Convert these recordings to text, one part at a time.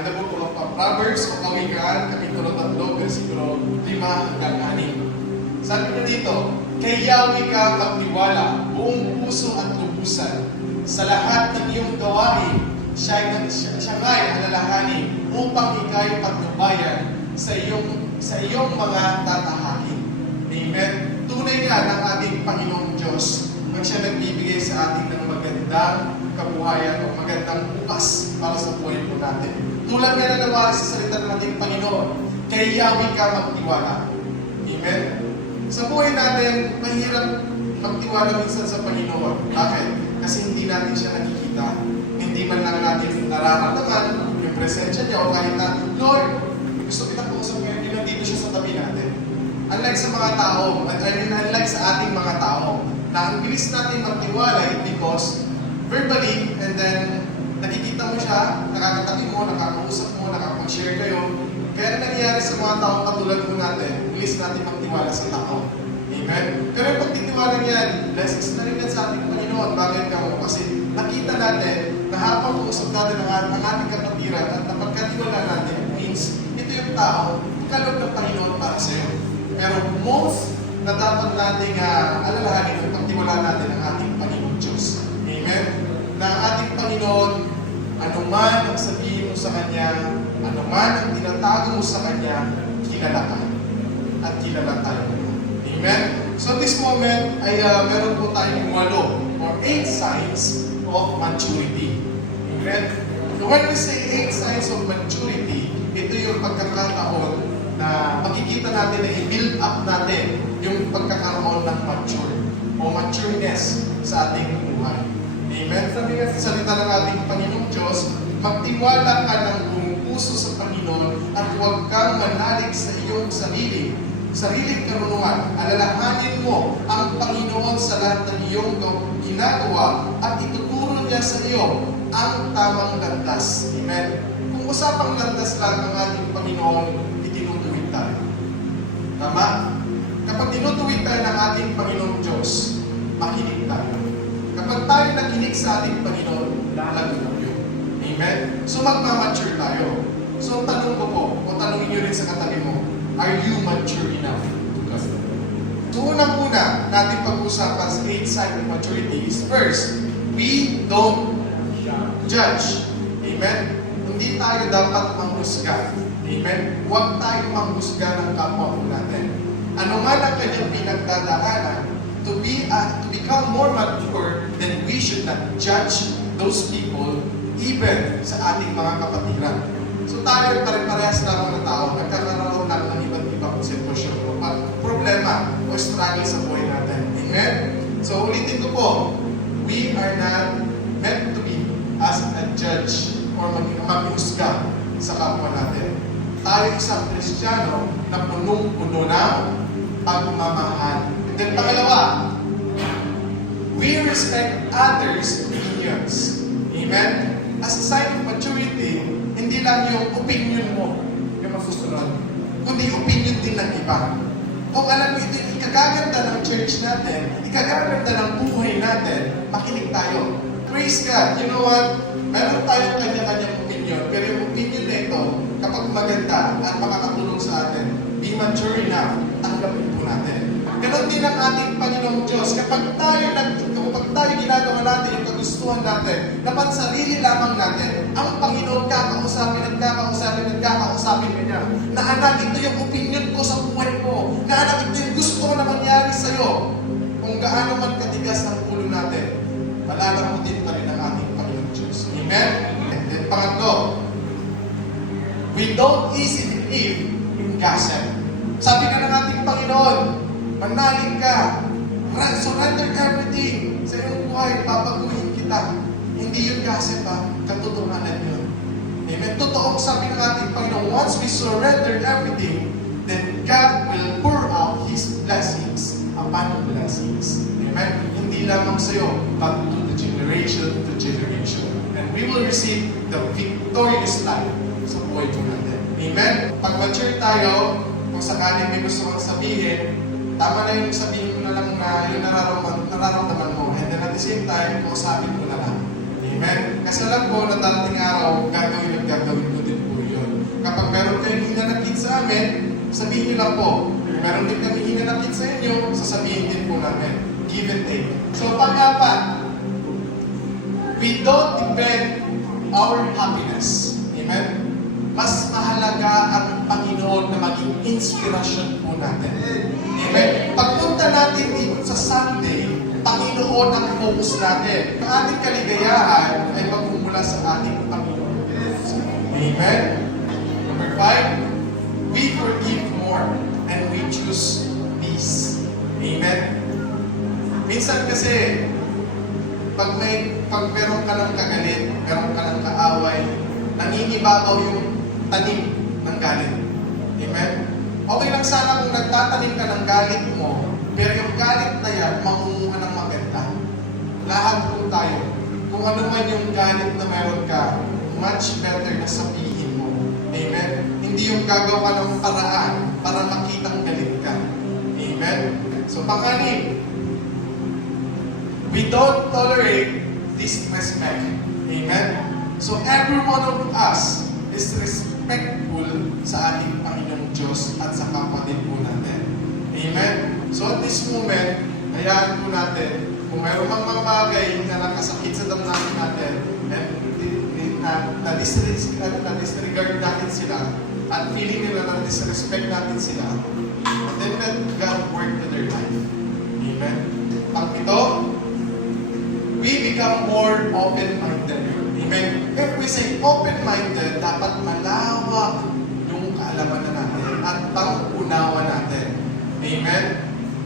in the book of Proverbs o Kawikaan, Kapitulo 3, versikulo 5 hanggang 6. Sabi na dito, kay Yahweh ka magtiwala, buong puso at lubusan. Sa lahat ng iyong gawain, siya nga'y alalahanin upang ika'y patnubayan sa iyong mga tatahakin. Amen. Tunay nga ng ating Panginoong Diyos ang siya nagbibigay sa ating ng magandang kabuhayan o magandang bukas para sa buhay po natin. Tulad nga na nawari sa salita ng ating Panginoon, kay Yahweh ka magtiwala. Amen. Sa buhay natin, mahirap magtiwala minsan sa Panginoon. Bakit? Kasi hindi natin siya nakikita. Hindi man lang natin nararamdaman yung presensya niya o kahit na, Lord, gusto kitang kausap ngayon, hindi nandito siya sa tabi natin. Unlike sa mga tao, unlike sa ating mga tao, na ang bilis natin magtiwala because verbally, and then nakikita mo siya, nakakatabi mo, nakakausap mo, nakakapag-share kayo. Kaya nangyayari sa mga tao katulad mo natin, bilis natin magtiwala sa tao. Amen? Pero yung pagtitiwala niyan, blessings na rin yan sa ating Panginoon. Bakit ka mo? Kasi nakita natin na habang uusap natin ang ating kapatiran at napagkatiwala natin, means ito yung tao, kaloob ng Panginoon para sa iyo. Pero most na dapat nating alalahanin at pagtiwala natin ang ating Panginoon Diyos. Amen? Na ang ating Panginoon, anuman ang sabihin mo sa Kanya, anuman ang tinatago mo sa Kanya, kilala ka. At kilala tayo. Amen? So this moment ay meron po tayong 8 or 8 signs of maturity. Amen? So when we say 8 signs of maturity, ito yung pagkakataon na makikita natin na i-build up natin yung pagkakaroon ng mature o matureness sa ating buhay. Amen? Sabi nga sa salita ng ating Panginoong Diyos, magtiwala ka ng buong puso sa Panginoon at huwag kang manalig sa iyong sariling karunungan. Alalahanin mo ang Panginoon sa lahat ng iyong ginagawa at ituturo niya sa iyo ang tamang landas. Amen? Kung usapang landas lang ng ating Panginoon, itinutuwid tayo. Tama? Kapag tinutuwid tayo ng ating Panginoong Diyos, makinig tayo. Kapag tayo nakinig sa ating Panginoon, lalago tayo. Amen? So magmamature tayo. So tanong ko po, o tanongin nyo rin sa katabi mo, are you mature enough to God? So unang-una natin pag-usapan sa 8 signs of maturity is first, we don't judge. Amen? Hindi tayo dapat manghusga. Amen? Huwag tayo manghusga ng kapwa po natin. Ano man ang kanyang pinagdadaanan, to become more mature, then we should not judge those people even sa ating mga kapatiran. So tayo pare-parehas lamang na tao, nagkakaroon lang ng iba't ibang sitwasyon o problema o struggle sa buhay natin. Amen? So ulitin ko po, we are not meant to be as a judge or maghusga sa kapwa natin. Tayo isang Kristiyano na punong-puno ng pagmamahal. And then pangalawa, we respect others' opinions. Amen? As a sign of maturity, hindi lang yung opinion mo yung masusunod, kundi opinion din ng iba. Kung alam mo ito, ikagaganda ng church natin, ikagaganda ng buhay natin, makinig tayo. Praise God. You know what? Meron tayong kanya-kanyang opinion, pero yung opinion na ito, kapag maganda at makakatulong sa atin, be mature enough, tanggapin po natin. Ganon din ang ating Panginoong Diyos. Kapag tayo ginagawa natin yung kagustuhan natin, na pansarili lamang natin, ang Panginoon nagkakausapin niya. Na anak, ito yung opinion ko sa buhay mo. Na anak, ito yung gusto ko na mangyari sa'yo. Kung gaano man katigas ang ulo natin, malalamutin pa rin ang ating Panginoong Diyos. Amen? And then pangatlo, we don't easily live in gossip. Sabi ka ng ating Panginoon, manalig ka, surrender everything sa iyong buhay, papaguhin kita. Hindi yun gossip katotohanan yun. Amen? Totoo, sabi ng ating Panginoon, once we surrender everything, then God will pour out His blessings upon blessings. Amen? Hindi lamang sa iyo, but to the generation to generation. And we will receive the victorious life sa buhay po natin. Amen? Pag mature tayo, kung sakaling may gusto kang sabihin, tama na yung sabihin mo na lang na yung nararamdaman mo. And then at the same time, kausapin mo na lang. Amen? Kasi alam ko na darating araw, gagawin ko din po namin, sabihin niyo lang po. Kung meron din kami hinanakit sa inyo, sasabihin din po namin. Give and take. So, pang-apat, we don't depend our happiness. Amen? Mas mahalaga ang Panginoon na maging inspirasyon po natin. Amen? Pagpunta natin dito sa Sunday, Panginoon ang focus natin. Ang ating kaligayahan ay magmumula sa ating Panginoon. Amen? Number 5, we forgive more and we choose peace. Amen? Minsan kasi, pag meron ka ng kagalit, meron ka ng kaaway, nangingibabaw yung tanim ng galit. Amen? Okay lang sana kung nagtatanim ka ng galit mo, pero yung galit na yan, mamunga ng maganda. Lahat po tayo. Kung ano man yung galit na meron ka, much better na sabihin mo. Amen? Hindi yung gagawa ng paraan para makitang galit ka. Amen? So, pang-anim, we don't tolerate disrespect. Amen? So, every one of us is respectful sa ating Panginoong Diyos at sa kapatid po natin. Amen? So, at this moment, hayaan po natin, kung mayroon mang mga bagay na nakasakit sa damdamin natin, and na-disregard natin sila, at feeling nila na disrespect natin sila, then let God work to their life. Amen? Pag ito, we become more open-minded. Amen? If we say open-minded, dapat malawak yung kaalaman na natin at pang-unawa natin. Amen?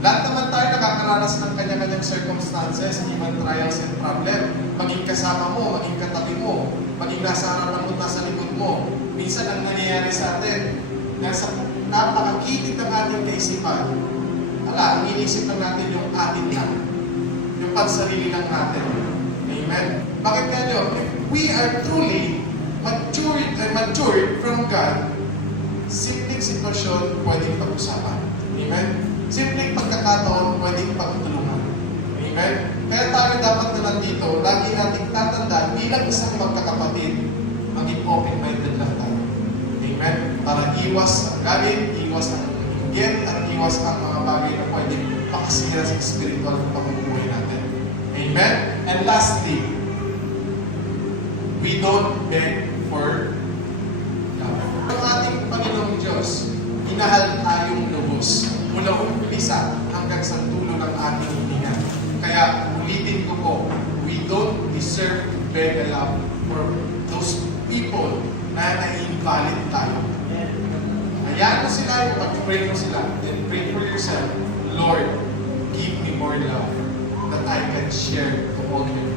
Lahat naman tayo nakakaranas ng kanya-kanyang circumstances, even trials and problem. Maging kasama mo, maging katabi mo, maging nasa harapan mo, nasa likod mo. Minsan ang nangyayari sa atin, nasa napakakitig ng ating kaisipan, ang inisip lang natin yung atin lang. Yung pansarili lang natin. Amen? Bakit ganyo? If we are truly matured from God, simpleng sitwasyon pwedeng pag-usapan. Amen? Simpleng pagkakataon pwedeng pagtulungan. Amen? Kaya tayo dapat na nandito, lagi nating tatandaan, bilang isang magkakapatid, maging open-minded lang tayo. Amen? Para iwas ang galit, iwas ang inggit, at iwas ang mga bagay na pwedeng makasira sa spiritual na pamumuhay natin. Amen? And lastly, we don't beg for love. Ang ating Panginoong Diyos, inahal tayong lubos mula umpisa hanggang sa dulo ng ating hininga. Kaya ulitin ko po, we don't deserve to beg a love for those people na nai-invalid tayo. Hayaan mo sila, pag-pray mo sila, then pray for yourself, Lord, give me more love that I can share to all your